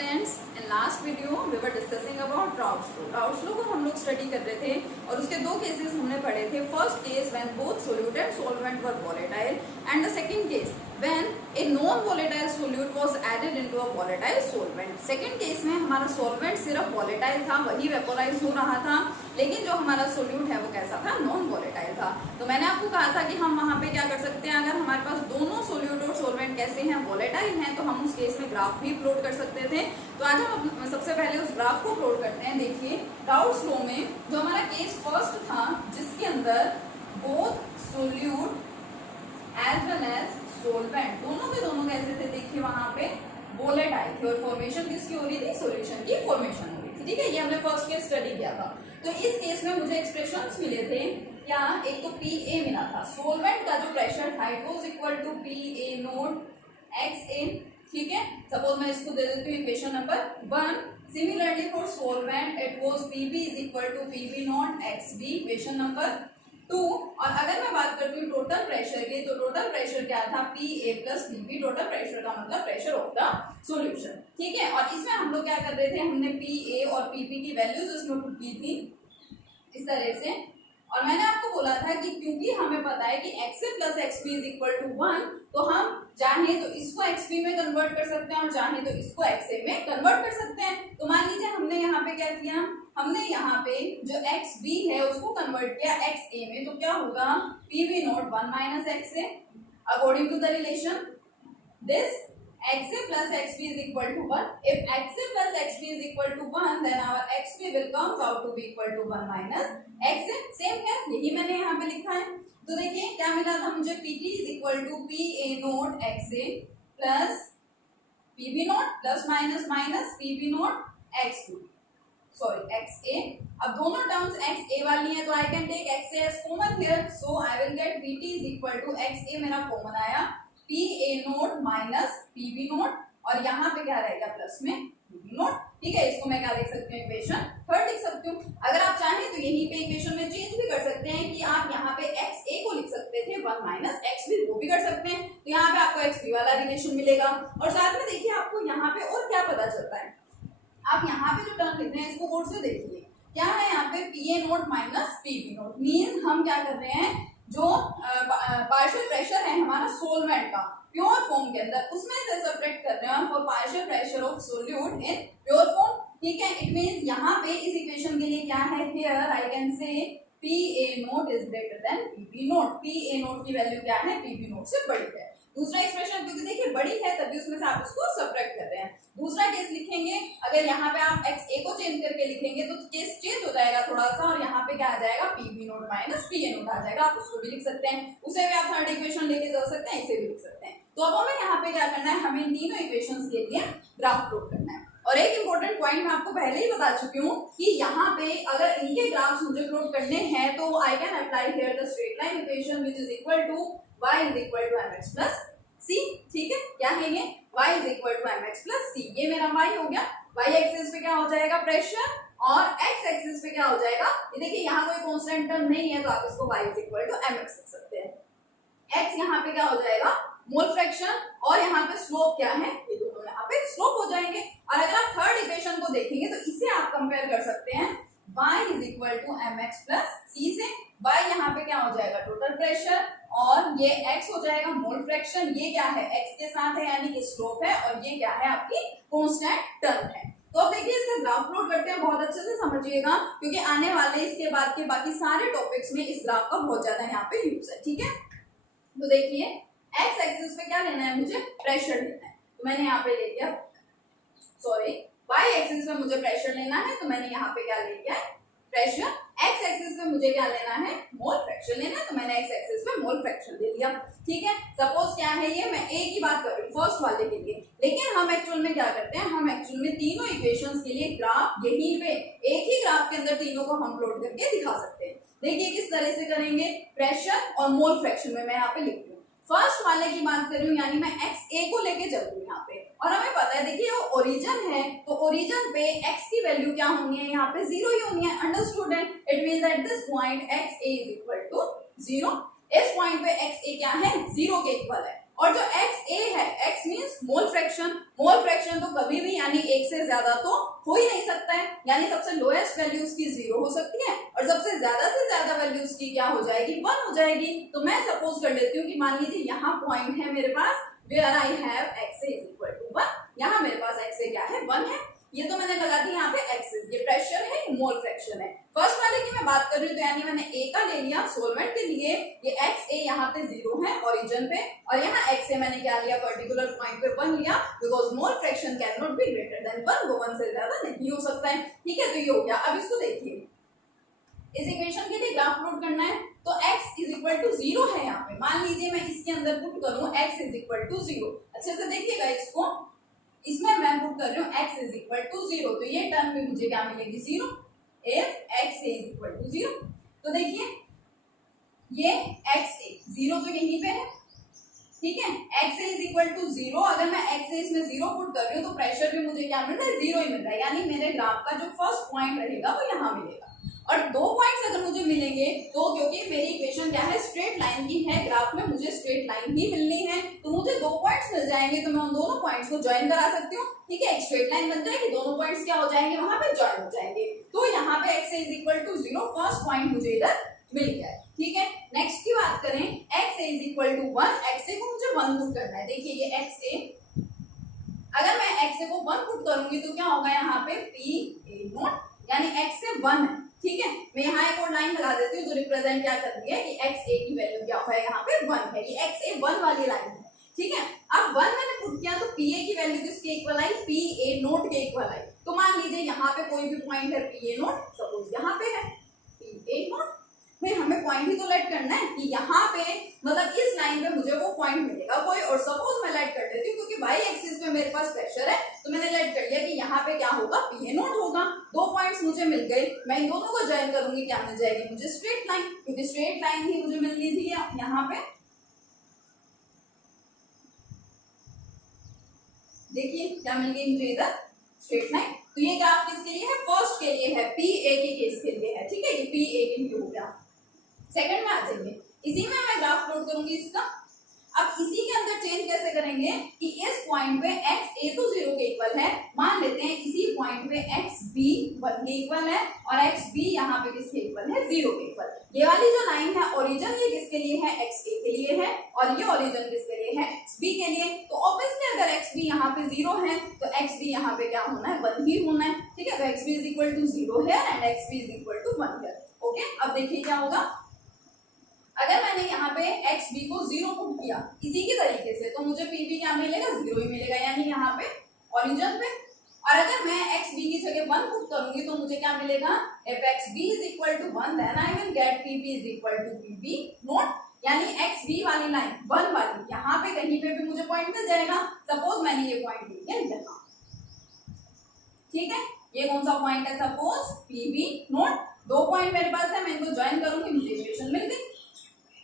Students, in last video we were discussing about Raoult's law. Raoult's law को हम लोग study कर रहे थे और उसके दो केसेस हमने पढ़े थे। First case when both solute and solvent were volatile and the second case when a non volatile solute was added into a volatile solvent. Second case में हमारा सॉल्वेंट सिर्फ वोलेटाइल था, वही वेपोराइज हो रहा था, लेकिन जो हमारा सोल्यूट है वो कैसा था, नॉन वोलेटाइल था। तो मैंने आपको कहा था कि हम वहां पे क्या कर सकते हैं, अगर हमारे पास दोनों सोल्यूट और सॉल्वेंट कैसे हैं, वोलेटाइल हैं, तो हम उस केस में ग्राफ भी प्लॉट कर सकते थे। तो आज हम सबसे पहले उस ग्राफ को प्लॉट करते हैं। देखिए राउट्स लॉ में जो हमारा केस फर्स्ट था, जिसके अंदर both solute as well as solvent दोनों के दोनों कैसे थे, देखिए वहां पे वोलेटाइल थे और फॉर्मेशन किसकी हो रही थी, सॉल्यूशन की फॉर्मेशन हो रही थी। ठीक है, ये हमने फर्स्ट केस स्टडी किया था। तो इस केस में मुझे एक्सप्रेशंस मिले थे क्या, एक तो PA मिला था, सॉल्वेंट का जो प्रेशर था it was equal to PA naught XA। ठीक है, सपोज मैं इसको दे देती हूँ equation number 1। Similarly for solvent it was PB is equal to PB naught XB, equation number 2। और अगर मैं बात करती हूँ टोटल प्रेशर की, तो टोटल प्रेशर क्या था, PA plus PB। Total pressure का मतलब प्रेशर ऑफ द सॉल्यूशन। ठीक है, और इसमें हम लोग क्या कर रहे थे, हमने PA और PP की वैल्यूज इसमें पुट की थी इस तरह से। और मैंने आपको बोला था कि क्योंकि हमें पता है कि XA plus XB is equal to 1, तो हम चाहे तो इसको XB में कन्वर्ट कर सकते हैं और चाहे तो इसको XA में कन्वर्ट कर सकते हैं। तो मान लीजिए हमने यहाँ पे क्या किया, हमने यहाँ पे जो XB है उसको कन्वर्ट किया XA में, तो क्या होगा, PB naught 1 minus XA according to the relation this XA plus XB is equal to 1. If XA plus XB is equal to 1, then our XB will comes out to be equal to 1 minus XA. Same है, यही मैंने यहाँ पे लिखा है। तो देखिए क्या मिला था मुझे, PT is equal to PA naught XA plus PB naught plus minus minus PB naught XB, sorry XA। अब दोनों टर्म्स XA वाली हैं, तो I can take XA as common here, so I will get PT is equal to XA मेरा common आया, PA note minus PB note, और यहाँ पे क्या रहेगा प्लस में PB नोट। ठीक है, इसको मैं क्या लिख सकती हूँ, इक्वेशन 3 लिख सकती हूँ। अगर आप चाहें तो यहीं पे इक्वेशन में चेंज भी कर सकते हैं कि आप यहाँ पे XA को लिख सकते थे 1 माइनस XB, वो भी कर सकते हैं। तो यहाँ पे आपको XB वाला रिलेशन मिलेगा। और साथ में देखिए आपको यहाँ पे और क्या पता चलता है, आप यहाँ पे जो टर्म लिख रहे हैं इसको और से देखिए, क्या है यहाँ पे PA note minus PB note, means हम क्या कर रहे हैं, जो पार्शियल प्रेशर है हमारा सॉल्वेंट का प्योर फॉर्म के अंदर, उसमें से सब्ट्रैक्ट कर रहे हैं for partial pressure of solute in pure form. ठीक है, इट मींस यहाँ पे इस इक्वेशन के लिए क्या है, here I can say PA note is greater than PB note. PA note की वैल्यू क्या है, PB नोट से बड़ी है। दूसरा एक्सप्रेशन क्योंकि देखिए बड़ी है तभी उसमें से आप उसको सब्ट्रैक्ट कर रहे हैं। दूसरा केस लिखेंगे, अगर यहाँ पे आप XA को चेंज करके लिखेंगे तो केस चेंज हो जाएगा थोड़ा सा, और यहाँ पे क्या आ जाएगा, PB naught minus PA naught आ जाएगा। आप उसको भी लिख सकते हैं, उसे भी आप थर्ड इक्वेशन लेके जा सकते हैं, इसे भी लिख सकते हैं। तो अब हमें यहाँ पे क्या करना है, हमें इन तीनों इक्वेशंस के लिए ग्राफ प्लॉट करना है। और एक इंपॉर्टेंट पॉइंट मैं आपको पहले ही बता चुकी हूँ कि यहाँ पे अगर इनके ग्राफ्स मुझे प्लॉट करने हैं तो I can apply here the straight line equation which is equal to y is equal to mx plus c। ठीक है, क्या है ये, y is equal to mx plus c, ये मेरा y हो गया। y एक्सिस पे क्या हो जाएगा, प्रेशर, और x एक्सिस पे क्या हो जाएगा, ये देखिए यहाँ कोई कांस्टेंट टर्म नहीं है तो आप इसको y is equal to mx लिख सकते हैं। x यहाँ पे क्या हो जाएगा, मोल फ्रैक्शन, और यहाँ पे स्लोप क्या है, ये दोनों यहाँ पे स्लोप हो जाएंगे। और अगर आप थर्ड इक्वेशन को देखेंगे तो इसे आप कंपेयर कर सकते हैं y is equal to mx plus c से। y यहाँ पे क्या हो जाएगा, टोटल प्रेशर, और ये x हो जाएगा मोल फ्रैक्शन, ये क्या है, x के साथ है यानी कि स्लोप है, और ये क्या है, आपकी कांस्टेंट टर्म है। तो अब देखिए इसका ग्राफ प्लॉट करते हैं, बहुत अच्छे से समझिएगा क्योंकि आने वाले इसके बाद के बाकी सारे टॉपिक्स में इस ग्राफ का बहुत ज्यादा यहाँ पे यूज है। ठीक है, तो देखिए x एक्सिस पे क्या लेना है, मुझे प्रेशर लेना है, तो मैंने यहाँ पे ले लिया, सॉरी y एक्सिस पे मुझे प्रेशर लेना है, तो मैंने यहाँ पे क्या ले लिया है, प्रेशर। x एक्सिस पे मुझे क्या लेना है, मोल फ्रैक्शन लेना है, तो मैंने x एक्सिस पे मोल फ्रैक्शन ले लिया। ठीक है, सपोज क्या है ये, मैं a की बात कर रही हूँ फर्स्ट वाले के लिए, लेकिन हम एक्चुअल में क्या करते हैं, हम एक्चुअल में तीनों इक्वेशंस के लिए ग्राफ यहीं पे एक ही ग्राफ के अंदर तीनों को हम प्लॉट करके दिखा सकते हैं। देखिए किस तरह से करेंगे, प्रेशर और मोल फ्रैक्शन में मैं यहाँ पे लिख रही हूँ। फर्स्ट वाले की बात कर रही हूँ, यानी मैं XA को लेके चल रही हूँ यहाँ पे, और हमें पता है देखिए वो ओरिजिन है, तो ओरिजिन पे x की वैल्यू क्या होनी है, यहाँ पे 0 ही होनी है। अंडरस्टूड है, it means at this point XA is equal to 0। इस पॉइंट पे XA क्या है, 0 के इक्वल है, और जो XA है, x मींस मोल फ्रैक्शन तो कभी भी यानी एक से ज्यादा तो हो ही नहीं सकता है, यानी सबसे लोएस्ट वैल्यू उसकी 0 हो सकती है और सबसे ज्यादा से ज्यादा वैल्यू उसकी क्या हो जाएगी 1 हो जाएगी। तो मैं सपोज कर लेती हूँ कि मान लीजिए यहाँ पॉइंट है मेरे पास where I have x is equal to 1, यहाँ मेरे पास एक्स क्या है 1 है, ये तो मैंने लगा दी यहाँ पे एक्सिस, ये प्रेशर है, मोल फ्रैक्शन है। फर्स्ट वाले की मैं बात कर रही हूँ तो यानी मैंने ए का ले लिया सॉल्वेंट के लिए, ये एक्स ए यहाँ पे 0 है ओरिजिन पे और यहाँ एक्स ए मैंने क्या लिया पर्टिकुलर पॉइंट पे 1 लिया, because mole fraction can not be greater than 1, वो 1 से ज्यादा नहीं हो सकता है। ठीक है, तो ये हो गया। अब इसको देखिए, इस इक्वेशन के लिए ग्राफ प्लॉट करना है तो x इज इक्वल टू 0 है यहाँ पे, मान लीजिए मैं इसके अंदर पुट करूँ x इज इक्वल टू 0, अच्छे से देखिएगा इसको, इसमें मैं पुट कर रही हूँ x इज इक्वल टू 0, तो ये टर्म में मुझे क्या मिलेगी 0, if x is equal to 0। तो देखिए ये x 0 तो यहीं पे है, ठीक है, x इज इक्वल टू 0, अगर मैं x इसमें 0 पुट कर रही हूँ तो प्रेशर भी मुझे क्या मिल रहा है 0 ही मिल रहा है, यानी मेरे ग्राफ का जो फर्स्ट पॉइंट रहेगा वो यहाँ मिलेगा। और 2 पॉइंट्स अगर मुझे मिलेंगे तो क्योंकि मेरी इक्वेशन क्या है स्ट्रेट लाइन की है, ग्राफ में मुझे स्ट्रेट लाइन ही मिलनी है, तो मुझे 2 पॉइंट्स मिल जाएंगे तो मैं उन दोनों पॉइंट्स को ज्वाइन करा सकती हूँ। ठीक है, एक स्ट्रेट लाइन बन जाएगी, दोनों पॉइंट्स क्या हो जाएंगे वहां पे ज्वाइन हो जाएंगे। तो यहाँ पे x is equal to 0 first point मुझे इधर मिल गया है। ठीक है, नेक्स्ट की बात करें x is equal to 1, x को मुझे 1 पुट करना है। देखिए ये x अगर मैं x को 1 पुट करूंगी तो क्या होगा यहाँ पे p a नॉट, यानी x से 1 है। ठीक है, मैं यहाँ एक और लाइन लगा देती हूँ जो रिप्रेजेंट क्या कर रही है कि x a की वैल्यू क्या है यहाँ पे 1 है, ये x a 1 वाली लाइन है। ठीक है, अब 1 मैंने पुट किया तो p a की वैल्यू किसके equal I, p a note के इक्वल आई। तो मान लीजिए यहाँ पे कोई भी पॉइंट है p a नोट, सपोज यहाँ पे है p a नोट, भाई हमें पॉइंट ही तो लेट करना है कि यहाँ पे मतलब इस लाइन पे मुझे वो पॉइंट मिलेगा कोई, और सपोज मैं लेट कर लेती हूँ क्योंकि वाई एक्सिस पे मेरे पास प्रेशर है तो मैंने लेट कर लिया कि यहाँ पे क्या होगा पी ए नोट होगा। 2 पॉइंट्स मुझे मिल गए, मैं इन दोनों को ज्वाइन करूंगी, क्या मिल जाएगी मुझे स्ट्रेट लाइन, क्योंकि स्ट्रेट लाइन ही मुझे मिलनी थी यहाँ पे। देखिए क्या मिल गई मुझे इधर स्ट्रेट लाइन। तो ये ग्राफ किसके लिए है, फर्स्ट के लिए है, पी ए के केस के लिए है। ठीक है, ये पी ए के लिए हो गया। सेकंड में आ जाइए, इसी में मैं ग्राफ प्लॉट करूंगी इसका। अब इसी के अंदर चेंज कैसे करेंगे कि इस पॉइंट पे x a तो 0 के इक्वल है, मान लेते हैं इसी पॉइंट पे x b 1 के इक्वल है और x b यहाँ पे किसके इक्वल है 0 के इक्वल। ये वाली जो लाइन है ओरिजिन ये किसके लिए है, x a के लिए है, और ये ओरिजिन किसके लिए है, x b के लिए। तो ऑब्वियसली अगर x b यहाँ पे 0 है तो x b यहाँ पे क्या होना है 1 ही होना है। ठीक है, तो x b is equal to 0 है and x b is equal to 1 है। ओके, अब देखिए क्या होगा, अगर मैंने यहाँ पे एक्स बी को 0 पुट किया इसी के तरीके से तो मुझे पी बी क्या मिलेगा 0 ही मिलेगा, यानी यहाँ पे ओरिजिन पे। और अगर मैं एक्स बी की जगह 1 पुट करूंगी तो मुझे क्या मिलेगा, if X B is equal to 1 then I will get P B is equal to P B naught, यानी एक्स बी वाली लाइन 1 वाली यहाँ पे कहीं पे भी मुझे पॉइंट मिल जाएगा। सपोज मैंने ये पॉइंट लिया यहाँ, ठीक है, ये कौन सा पॉइंट है, suppose P B naught. 2 point मेरे पास है, मैं इनको ज्वाइन करूंगी मुझे इक्वेशन मिल गई।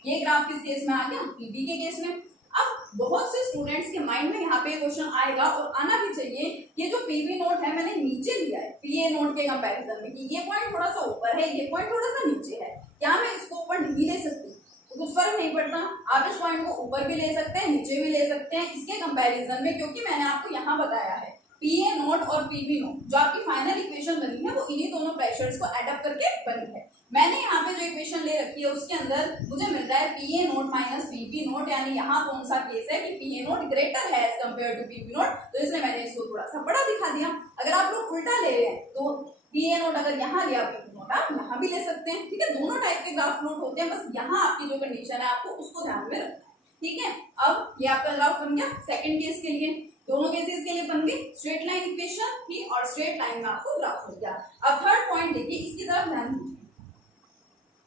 ये ग्राफ किस केस में आ गया, पीबी के केस में। अब बहुत से स्टूडेंट्स के माइंड में यहाँ पे क्वेश्चन आएगा और आना भी चाहिए, ये जो पीबी नोट है मैंने नीचे लिया है पीए नोट के कंपैरिजन में कि ये पॉइंट थोड़ा सा ऊपर है, ये पॉइंट थोड़ा सा नीचे है, क्या मैं इसको ऊपर नहीं ले सकती? तो कुछ फर्क नहीं पड़ता, आप इस पॉइंट को ऊपर भी ले सकते हैं नीचे भी ले सकते हैं इसके कंपैरिजन में, क्योंकि मैंने आपको यहाँ बताया है पीए नोट और पीबी नोट जो आपकी फाइनल इक्वेशन बनी है वो इन्हीं दोनों प्रेशर्स को एड अप करके बनी है। मैंने यहाँ पे जो इक्वेशन ले रखी है उसके अंदर मुझे मिल रहा है P A naught minus P B naught, यानी यहाँ कौन सा केस है कि पीए नोट ग्रेटर है as compared to P B naught, तो इसलिए मैंने इसको थोड़ा सा बड़ा दिखा दिया। अगर आप लोग उल्टा ले रहे हैं तो पीए नोट अगर यहाँ लिया पीबी नोट आप यहाँ भी ले सकते हैं। ठीक है, दोनों टाइप के ग्राफ प्लॉट होते हैं, बस यहाँ आपकी जो कंडीशन है आपको उसको ध्यान में रखना है। ठीक है, अब ये आपका ग्राफ बन गया सेकंड केस के लिए, दोनों केसेस के लिए बन गई स्ट्रेट लाइन इक्वेशन की और स्ट्रेट लाइन में आपको ग्राफ हो गया। अब थर्ड पॉइंट देखिए, इसकी तरफ ध्यान दीजिए,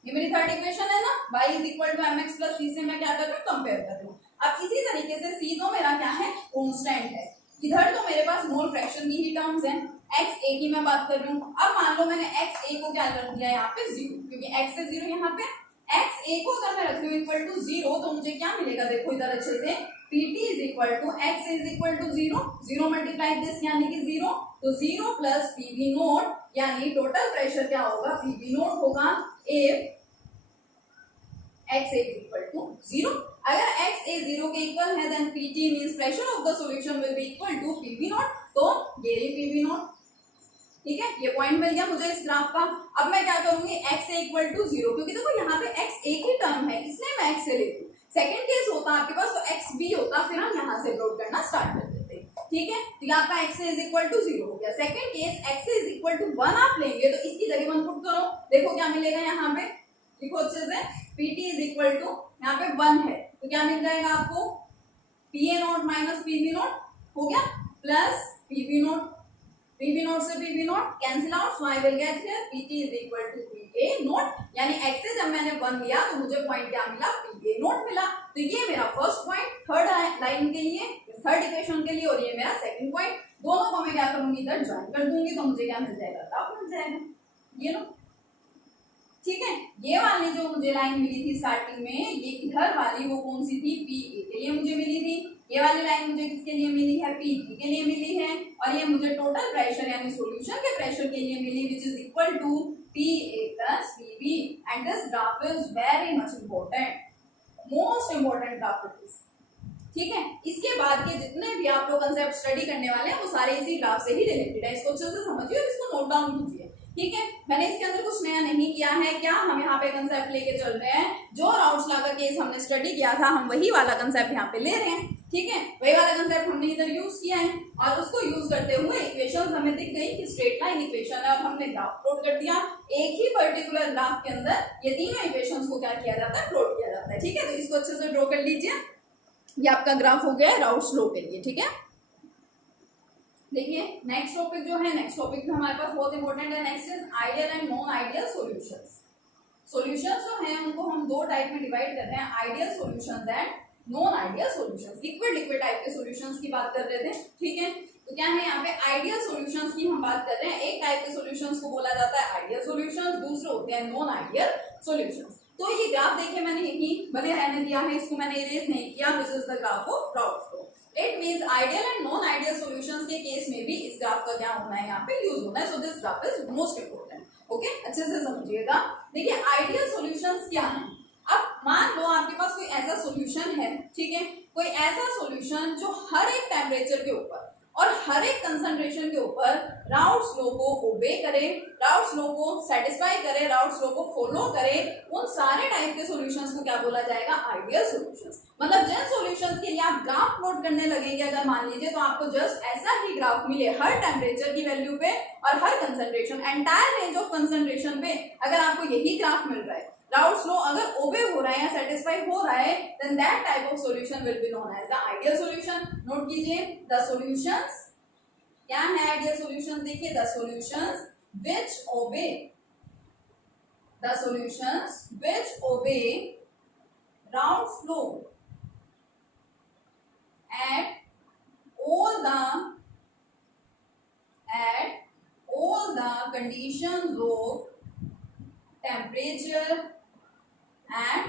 ये मेरी थर्ड इक्वेशन है ना, y is equal to mx plus c से मैं क्या कर रही हूँ कंपेयर कर रही हूँ। अब इसी तरीके से c तो मेरा क्या है कांस्टेंट है, इधर तो मेरे पास मोल फ्रैक्शन की ही टर्म्स हैं, x a की मैं बात कर रही हूँ। अब मान लो मैंने x a को क्या रख दिया यहाँ पे 0, क्योंकि x से 0 यहाँ पे, x a को अगर मैं रख रही हूँ इक्वल टू 0 तो मुझे क्या मिलेगा, देखो इधर अच्छे से pt is equal to x is equal to 0, 0 multiply this यानी कि 0, तो 0 प्लस pv नोट यानी टोटल प्रेशर क्या होगा pv नोट होगा if X A equal to 0। अगर एक्स ए 0 के इक्वल है then P T means pressure of the solution will be equal to P V naught, तो ये रही पीवी नॉट। ठीक है, ये पॉइंट मिल गया मुझे इस ग्राफ का। अब मैं क्या करूंगी, एक्स ए इक्वल टू 0, क्योंकि देखो यहाँ पे एक्स एक ही टर्म है इसलिए मैं एक्स से लेती हूँ। सेकंड केस होता आपके पास तो एक्स बी होता, फिर हम यहाँ से प्लॉट करना स्टार्ट कर देते। ठीक है, तो ये आपका एक्स इज इक्वल टू 0 हो गया। Second case X is equal to 1 आप लेंगे तो इसकी जगह 1 पुट करो, देखो क्या मिलेगा यहाँ पे, देखो अच्छे से, पीटी इज इक्वल टू यहाँ पे 1 है तो क्या मिल जाएगा आपको, P A naught minus PV naught हो गया, plus PV naught, PV naught से PV naught cancel out, so I will get here PT is equal to P A naught, यानी एक्स से जब मैंने 1 लिया तो मुझे पॉइंट क्या मिला, पी ए नॉट मिला। तो ये मेरा फर्स्ट पॉइंट थर्ड लाइन के लिए, थर्ड इक्वेशन के लिए, और ये मेरा सेकंड पॉइंट। दोनों को मैं क्या करूंगी, इधर ज्वाइन कर दूंगी तो मुझे क्या मिल जाएगा, ग्राफ मिल जाएगा, ये लो। ठीक है, ये वाली जो मुझे लाइन मिली थी स्टार्टिंग में, ये इधर वाली वो कौन सी थी, पी ए के लिए मुझे मिली थी। ये वाली लाइन मुझे किसके लिए मिली है, पी बी के लिए मिली है, और ये मुझे टोटल प्रेशर यानी सॉल्यूशन के प्रेशर के लिए मिली, which is equal to P A plus P B. And this graph is very much important, most important graph it is. ठीक है, इसके बाद के जितने भी आप लोग कंसेप्ट स्टडी करने वाले हैं वो सारे इसी ग्राफ से ही रिलेटेड है। इसको अच्छे से समझिए और इसको नोट डाउन कीजिए। ठीक है, मैंने इसके अंदर कुछ नया नहीं किया है, क्या हम यहाँ पे कंसेप्ट लेके चल रहे हैं, जो राउट्स लॉ का केस हमने स्टडी किया था हम वही वाला कंसेप्ट यहाँ पे ले रहे हैं। ठीक है, वही वाला कंसेप्ट हमने इधर यूज किया है, और उसको यूज करते हुए इक्वेशन हमें दिख गई कि स्ट्रेट लाइन इक्वेशन है, और हमने ग्राफ प्लॉट कर दिया। एक ही पर्टिकुलर ग्राफ के अंदर ये तीनों इक्वेशंस को क्या किया जाता है, प्लॉट किया जाता है। ठीक है, तो इसको अच्छे से ड्रॉ कर लीजिए, ये आपका ग्राफ हो गया राउट्स लॉ के लिए। ठीक है, देखिए नेक्स्ट टॉपिक जो है, नेक्स्ट टॉपिक में हमारे पास बहुत इंपॉर्टेंट है। Next is ideal and non ideal solutions. Solutions जो हैं उनको हम दो टाइप में डिवाइड कर रहे हैं, ideal solutions and non ideal solutions. Liquid type के सॉल्यूशंस की बात कर रहे थे। ठीक है, तो क्या है यहाँ पे आइडियल सॉल्यूशंस की हम बात कर रहे हैं। एक टाइप के सॉल्यूशंस को बोला जाता है आइडियल सॉल्यूशंस, दूसरे होते हैं नॉन आइडियल सॉल्यूशंस। तो ये ग्राफ देखिए मैंने यही बने रहने दिया है, इसको मैंने इरेज नहीं किया, which is the graph of routes law. It means ideal and non ideal solutions के केस में भी इस ग्राफ का क्या होना है, यहाँ पे यूज होना है। So this graph is most important. Okay, अच्छे से समझिएगा। देखिए आइडियल सॉल्यूशंस क्या है, अब मान लो आपके पास कोई ऐसा सॉल्यूशन है, ठीक है, कोई ऐसा सॉल्यूशन जो हर एक टेम्परेचर के ऊपर और हर एक कंसंट्रेशन के ऊपर राउट्स लॉ को ओबे करे, राउट्स लॉ को सेटिस्फाई करे, राउट्स लॉ को फॉलो करे, उन सारे टाइप के सॉल्यूशंस को क्या बोला जाएगा, आइडियल सॉल्यूशंस। मतलब जिन सॉल्यूशंस के लिए आप ग्राफ प्लॉट करने लगेंगे अगर मान लीजिए, तो आपको जस्ट ऐसा ही ग्राफ मिले हर टेम्परेचर की वैल्यू पे और हर concentration, entire range of concentration पे अगर आपको यही ग्राफ मिल रहा है, राउट्स लॉ अगर ओबे हो रहा है या सेटिस्फाई हो रहा है, then that type of solution will be known as the ideal solution. Note कीजिए, द सॉल्यूशंस क्या है आइडियल सॉल्यूशंस, देखिए the solutions which obey, the solutions which obey Raoult's law at all the conditions of temperature and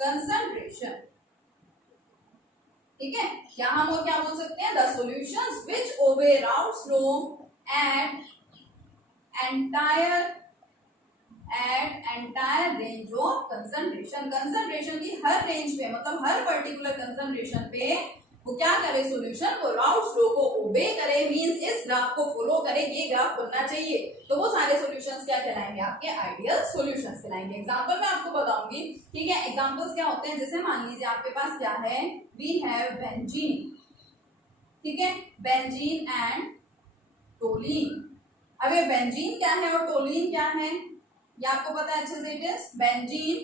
concentration। ठीक है, यहां हम और क्या बोल सकते हैं, the solutions which obey Raoult's law at entire range of concentration. Concentration की हर रेंज पे, मतलब हर पर्टिकुलर कंसंट्रेशन पे वो क्या करे सॉल्यूशन, वो राउट्स लॉ को ओबे करे, मींस इस ग्राफ को फॉलो करे, ये ग्राफ बनना चाहिए, तो वो सारे सॉल्यूशंस क्या कहलाएंगे, आपके आइडियल सॉल्यूशंस कहलाएंगे। एग्जांपल मैं आपको बताऊंगी। ठीक है, एग्जांपल्स क्या होते हैं, जैसे मान लीजिए आपके पास क्या है, वी हैव बेंजीन। ठीक है, बेंजीन एंड टोलीन। अब ये बेंजीन क्या है और टोलीन क्या है, ये आपको पता है अच्छे से। It is benzene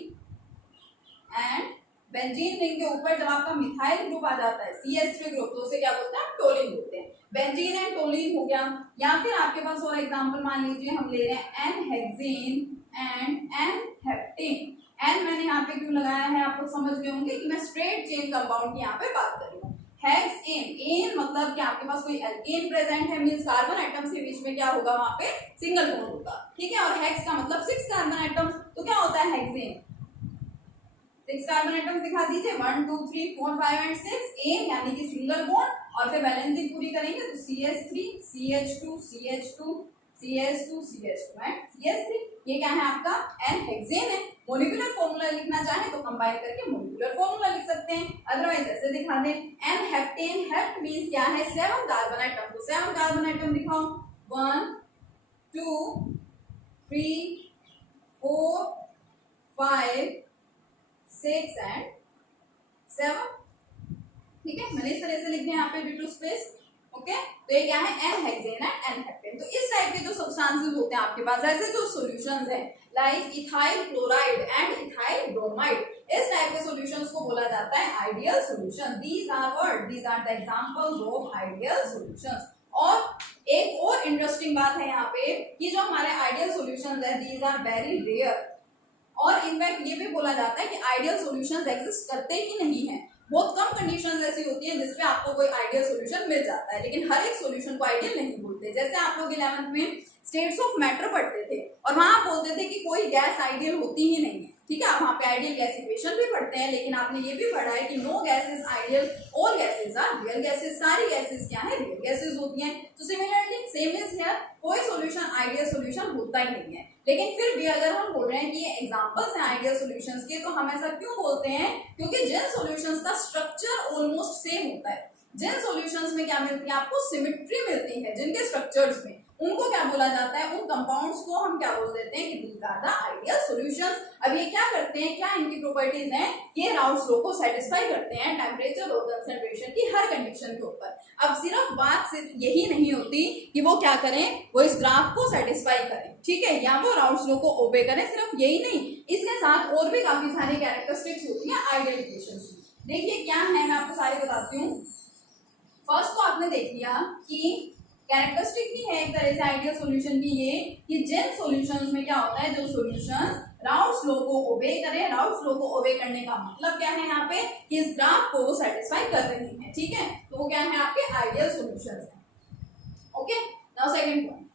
and benzene ring के ऊपर जब आपका मिथाइल ग्रुप आ जाता है, CH3 ग्रुप, तो उसे क्या बोलते हैं, टोलीन बोलते हैं। बेंजीन एंड टोलीन हो गया। या फिर आपके पास और एग्जांपल मान लीजिए हम ले रहे हैं N hexane and N heptane. N मैंने यहाँ पे क्यों लगाया है, आप लोग समझ गए होंगे कि मैं स्ट्रेट चेन कंपाउंड की यहाँ पे बात कर रही हूँ। हेक्सेन, एन मतलब कि आपके पास कोई एल्केन प्रेजेंट है, मींस कार्बन एटम्स के बीच में क्या होगा, वहां पे सिंगल बॉन्ड होगा। ठीक है, और हेक्स का मतलब 6 कार्बन एटम्स, तो क्या होता है हेक्सेन, 6 कार्बन एटम्स दिखा दीजिए, 1 2 3 4 5 एंड 6। एन यानी कि सिंगल बॉन्ड, और फिर बैलेंसिंग पूरी करेंगे तो CH3 CH2 CH2 CH2 CH2 and CH3। ये क्या है आपका एन हेक्सेन है। मोलिकुलर फॉर्मूला लिखना चाहे तो कंबाइन करके मोलिकुलर फॉर्मूला लिख सकते हैं, अदरवाइज ऐसे दिखा दें। एन हेप्टेन, हेप्ट मींस क्या है 7 कार्बन आइटम, तो 7 कार्बन आइटम दिखाओ 1 2 3 4 5 6 एंड 7। ठीक है, मैंने इस तरह से लिख दिया यहाँ पे ड्यू स्पेस। ओके, तो ये क्या है N hexane and N heptane. तो इस टाइप के जो सब्सटेंसेस होते हैं आपके पास, ऐसे जो सॉल्यूशंस हैं like ethyl chloride and ethyl bromide, इस टाइप के सॉल्यूशंस को बोला जाता है ideal solutions. These are what, these are the examples of ideal solutions. और एक और इंटरेस्टिंग बात है यहाँ पे कि जो हमारे आइडियल सॉल्यूशंस है दीज आर वेरी रेयर, और इनफैक्ट ये भी बोला जाता है कि आइडियल सॉल्यूशंस एग्जिस्ट करते ही नहीं है। बहुत कम कंडीशंस ऐसी होती हैं जिसपे आपको कोई आइडियल सॉल्यूशन मिल जाता है, लेकिन हर एक सॉल्यूशन को आइडियल नहीं बोलते। जैसे आप लोग 11th में स्टेट्स ऑफ मैटर पढ़ते थे और वहां आप बोलते थे कि कोई गैस आइडियल होती ही नहीं है। ठीक है, आप वहां पे आइडियल गैस इक्वेशन भी पढ़ते हैं, लेकिन आपने ये भी पढ़ा है कि no gas is ideal, all gases are real gases. सारी गैसेस क्या है, रियल गैसेस होती हैं। तो सिमिलरली सेम इज हियर, कोई सॉल्यूशन आइडियल सॉल्यूशन होता ही नहीं है। लेकिन फिर भी अगर हम बोल रहे हैं कि ये एग्जांपल्स हैं आइडियल सॉल्यूशंस के, तो हम ऐसा क्यों बोलते हैं, क्योंकि जिन सॉल्यूशंस का स्ट्रक्चर ऑलमोस्ट सेम होता है, जिन सॉल्यूशंस में क्या मिलती है आपको, सिमेट्री मिलती है जिनके स्ट्रक्चर्स में, उनको क्या बोला जाता है, उन कंपाउंड्स को हम क्या बोल देते हैं कि these are the ideal solutions. अब ये क्या करते हैं, क्या इनकी प्रॉपर्टीज हैं, ये राउल्ट्स लॉ को सेटिस्फाई करते हैं टेंपरेचर और कंसंट्रेशन की हर कंडीशन के ऊपर। अब सिर्फ बात सिर्फ यही नहीं होती कि वो क्या करें, वो इस ग्राफ को सेटिस्फाई करें, ठीक है, या वो राउल्ट्स लॉ को ओबे करें, सिर्फ यही नहीं, इसके साथ और भी काफी सारी कैरेक्टरिस्टिक्स होती हैं आइडियल इक्वेशंस की। देखिए क्या है, मैं आपको सारे बताती हूँ। फर्स्ट तो आपने देख लिया कि कैरेक्टरिस्टिक ही है एक तरह से आइडियल सॉल्यूशन की ये कि जिन सॉल्यूशंस में क्या होता है, जो सॉल्यूशंस राउल्ट्स लॉ को ओबे करें। राउल्ट्स लॉ को ओबे करने का मतलब क्या है यहाँ पे, कि इस ग्राफ को वो सेटिस्फाई कर रही है। ठीक है, तो वो क्या है आपके आइडियल सॉल्यूशंस हैं। Okay, now second point.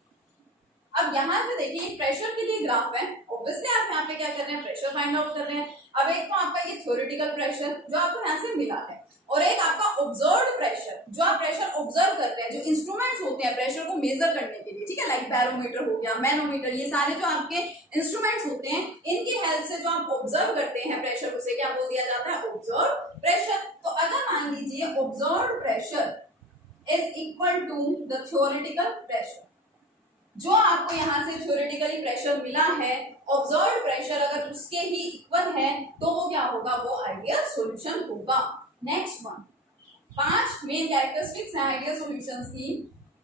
अब यहाँ से देखिए प्रेशर के लिए ग्राफ है, ऑब्वियसली आप यहाँ पे क्या कर रहे हैं, प्रेशर फाइंड आउट कर रहे हैं। अब एक तो आपका ये थ्योरेटिकल प्रेशर जो आपको यहाँ से मिला है, और एक आपका ऑब्जर्व्ड प्रेशर, जो आप प्रेशर ऑब्जर्व कर रहे हैं, जो इंस्ट्रूमेंट्स होते हैं प्रेशर को मेजर करने के लिए, ठीक है, लाइक बैरोमीटर हो गया, मैनोमीटर, ये सारे जो आपके इंस्ट्रूमेंट्स होते हैं, इनकी हेल्प से जो आप ऑब्जर्व करते हैं प्रेशर, उसे क्या बोल दिया जाता है, ऑब्जर्व प्रेशर। तो अगर मान लीजिए observed pressure is equal to the theoretical pressure, जो आपको यहाँ से थ्योरेटिकली प्रेशर मिला है, ऑब्जर्व्ड प्रेशर अगर उसके ही इक्वल है, तो वो क्या होगा, वो आइडियल सॉल्यूशन होगा। नेक्स्ट वन, 5 मेन कैरेक्टरिस्टिक्स हैं आइडियल सॉल्यूशंस की।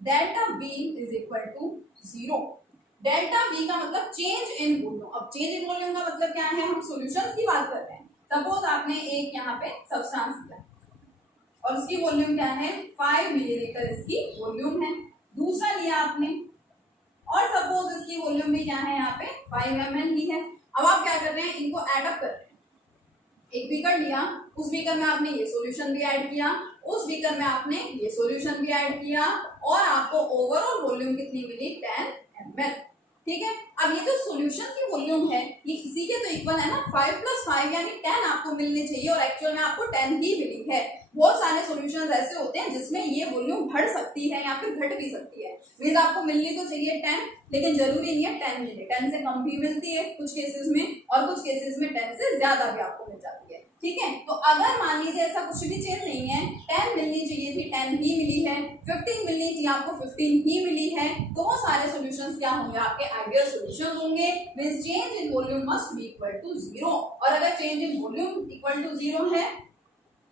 Delta V is equal to 0। Delta V का मतलब चेंज इन वॉल्यूम। अब चेंज इन वॉल्यूम का मतलब क्या है, हम सॉल्यूशंस की बात कर रहे हैं। सपोज आपने एक यहाँ पे सब्सटेंस लिया और उसकी वॉल्यूम क्या है, 5 मिलीलीटर इसकी वॉल्यूम है। दूसरा लिया आपने और सपोज इसकी वॉल्यूम भी क्या है यहाँ पे 5 ml ही है। अब आप क्या कर रहे हैं, इनको ऐड अप कर रहे हैं। एक बीकर लिया, उस बीकर में आपने ये सॉल्यूशन भी ऐड किया, उस बीकर में आपने ये सॉल्यूशन भी ऐड किया, और आपको ओवरऑल वॉल्यूम कितनी मिली, 10 ml। ठीक है, अब ये जो सॉल्यूशन की वॉल्यूम है ये इसी के तो इक्वल है ना, 5 + 5 यानी 10 आपको मिलनी चाहिए, और एक्चुअल में आपको 10 ही मिली है। बहुत सारे सॉल्यूशंस ऐसे होते हैं जिसमें ये वॉल्यूम बढ़ सकती है या फिर घट भी सकती है, मींस आपको मिलनी तो चाहिए 10, लेकिन जरूरी नहीं है 10 मिले, 10 से कम भी मिलती है कुछ केसेस में, और कुछ केसेस में 10 से ज्यादा भी आपको मिल जाती है। ठीक है, तो अगर मान लीजिए ऐसा कुछ भी चेंज नहीं है, 10 मिलनी चाहिए थी 10 ही मिली है, 15 मिलनी थी आपको 15 ही मिली है, तो वो सारे सॉल्यूशंस क्या होंगे, आपके आइडियल सॉल्यूशंस होंगे। Means change in volume must be equal to 0, और अगर change in volume equal to 0 है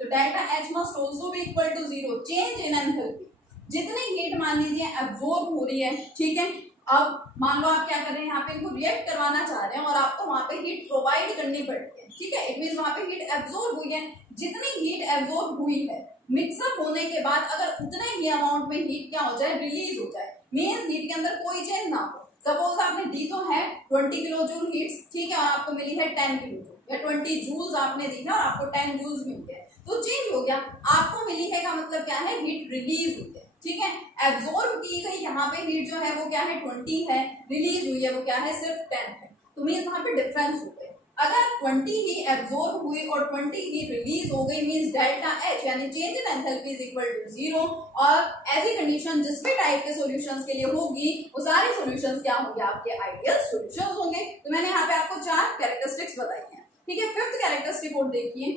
तो delta H must also be equal to 0। Change in enthalpy, जितनी हीट मान लीजिए एब्जॉर्ब हो रही है, ठीक है, अब मान लो आप क्या कर रहे हैं, यहाँ पे इनको रिएक्ट करवाना चाह रहे हैं और आपको वहां पे हीट प्रोवाइड करनी पड़ती है। ठीक है, इट मींस वहां पे हीट एब्जॉर्ब हुई है, जितनी हीट एब्जॉर्ब हुई है मिक्सअप होने के बाद अगर उतने ही अमाउंट में हीट क्या हो जाए, रिलीज हो जाए, मींस हीट के अंदर कोई चेंज ना हो। सपोज आपने दी तो है 20 किलो जूल हीट, ठीक है, और आपको मिली है 10 किलो जूल, या 20 जूल्स आपने दी है और आपको 10 जूल्स मिलते हैं, तो चेंज हो गया। आपको मिली है का मतलब क्या है, हीट रिलीज हुई है। ठीक है, एब्जॉर्ब की गई यहाँ पे हीट जो है वो क्या है 20 है, रिलीज हुई है वो क्या है सिर्फ 10 है, तो मींस वहां पे डिफरेंस होते हैं। अगर 20 ही एब्जॉर्ब हुई और 20 ही रिलीज हो गई मींस डेल्टा एच यानी change in enthalpy is equal to 0 और ऐसी कंडीशन जिस भी टाइप के सॉल्यूशंस के लिए होगी वो सारे सॉल्यूशंस क्या होंगे आपके आइडियल सॉल्यूशंस होंगे। तो मैंने यहाँ पे आपको 4 कैरेक्टरिस्टिक्स बताई हैं, ठीक है। फिफ्थ कैरेक्टरिस्टिक और देखिए,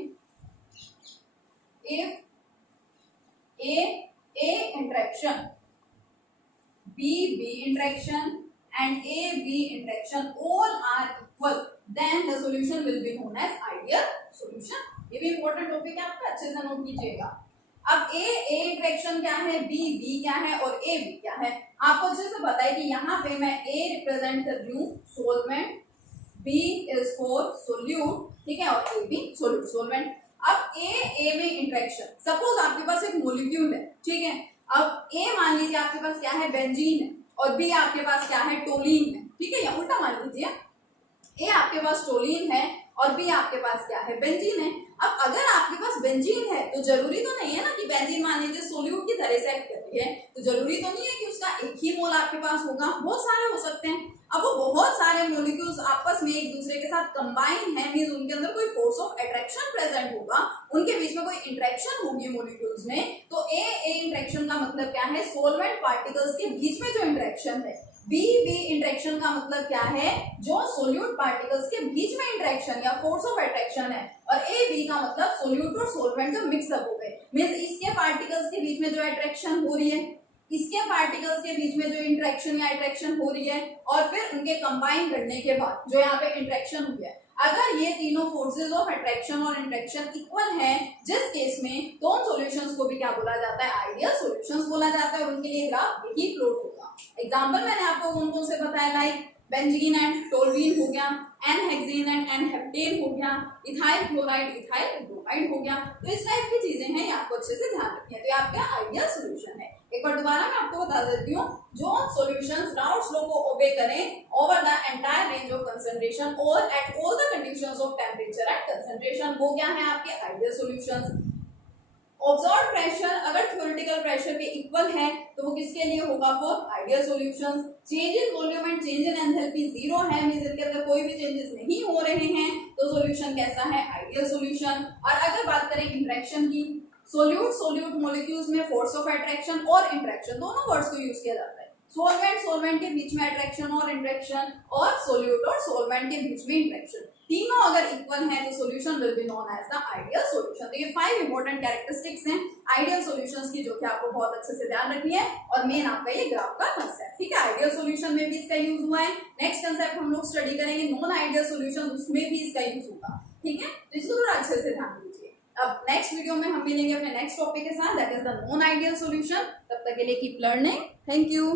if A interaction, B interaction and AB interaction all are equal, then the solution will be known as ideal solution। ये भी important टॉपिक है आपका, अच्छे से नोट कीजिएगा। अब A इंटरेक्शन क्या है, B क्या है और A क्या है, आपको अच्छे से पता है कि यहाँ पे मैं A रिप्रेजेंट कर रही हूँ solvent, B is for solute, ठीक है, और A भी सोल्यूट सोलवेंट। अब ए में इंटरेक्शन, सपोज आपके पास एक मोलिक्यूल है, ठीक है। अब ए मान लीजिए आपके पास क्या है, बेंजीन है, और बी आपके पास क्या है, टोलीन है, ठीक है, या उल्टा मान लीजिए ए आपके पास टोलीन है और बी आपके पास क्या है, बेंजीन है। अब अगर आपके पास बेंजीन है तो जरूरी तो नहीं है ना कि बेंजीन मान लीजिए सोल्यूट की तरह से एक्ट करती है, तो जरूरी तो नहीं है कि उसका एक ही मोल आपके पास होगा, बहुत सारे हो सकते हैं। अब वो बहुत सारे मॉलिक्यूल्स आपस में एक दूसरे के साथ कंबाइन है, मींस उनके अंदर कोई फोर्स ऑफ अट्रैक्शन प्रेजेंट होगा, उनके बीच में कोई इंटरेक्शन होगी मॉलिक्यूल्स में, तो ए इंटरेक्शन का मतलब क्या है, सोलवेंट पार्टिकल्स के बीच में जो इंटरेक्शन है। बी इंटरेक्शन का मतलब क्या है, जो सोल्यूट पार्टिकल्स के बीच में इंटरेक्शन या फोर्स ऑफ अट्रैक्शन है। और ए बी का मतलब सोल्यूट और सोलवेंट जो मिक्सअप हो गए, मींस इसके पार्टिकल्स के बीच में जो अट्रैक्शन हो रही है, इसके पार्टिकल्स के बीच में जो इंटरेक्शन या अट्रैक्शन हो रही है, और फिर उनके कंबाइन करने के बाद जो यहाँ पे इंटरेक्शन हुई है, अगर ये तीनों फोर्सेस ऑफ अट्रैक्शन और इंटरेक्शन इक्वल है, जिस केस में तो उन सॉल्यूशंस को भी क्या बोला जाता है, आइडियल सॉल्यूशंस बोला जाता है, और उनके लिए ग्राफ यही प्लॉट होगा। एग्जांपल मैंने आपको कौन कौन से बताया, लाइक बेंजीन एंड टोल्यूइन हो गया, एन-हेक्सेन एंड एन-हेप्टेन हो गया, इथाइल क्लोराइड इथाइल ब्रोमाइड हो गया। तो इस टाइप की चीजें हैं, आपको अच्छे से ध्यान रखनी है। तो ये आपका आइडियल सॉल्यूशन है। एक बार दोबारा मैं आपको बता देती हूँ, जो सॉल्यूशंस राउल्ट्स लॉ को ओबे करें over the entire range of concentration और at all the conditions of temperature and concentration, वो क्या है आपके आइडियल सॉल्यूशंस। ऑब्जर्व्ड प्रेशर अगर थ्योरेटिकल प्रेशर के इक्वल है तो वो किसके लिए होगा, for ideal solutions. Change in volume and change in enthalpy zero है, मींस इनके अंदर कोई भी चेंजेस नहीं हो रहे हैं, तो सॉल्यूशन कैसा है, आइडियल सॉल्यूशन। और अगर बात करें इंटरेक्शन की, सोल्यूट मॉलिक्यूल्स में फोर्स ऑफ अट्रैक्शन और इंटरेक्शन दोनों वर्ड्स को यूज किया जाता है। सोलवेंट के बीच में अट्रैक्शन और इंटरेक्शन, और सोल्यूट और सोलवेंट के बीच में इंटरेक्शन, तीनों अगर इक्वल है तो solution will be known as the ideal solution. तो ये 5 इंपॉर्टेंट कैरेक्टरिस्टिक्स हैं आइडियल सॉल्यूशंस की, जो कि आपको बहुत अच्छे से ध्यान रखनी है। और मेन आपका ये ग्राफ का कंसेप्ट, ठीक है, आइडियल सॉल्यूशन में भी इसका यूज हुआ है। नेक्स्ट कंसेप्ट हम लोग स्टडी करेंगे नॉन आइडियल सॉल्यूशन, उसमें भी इसका यूज होगा, ठीक है, तो इसको थोड़ा अच्छे से ध्यान दीजिए। अब नेक्स्ट वीडियो में हम मिलेंगे अपने नेक्स्ट टॉपिक के साथ, that is the non ideal solution. तब तक के लिए कीप लर्निंग, थैंक यू।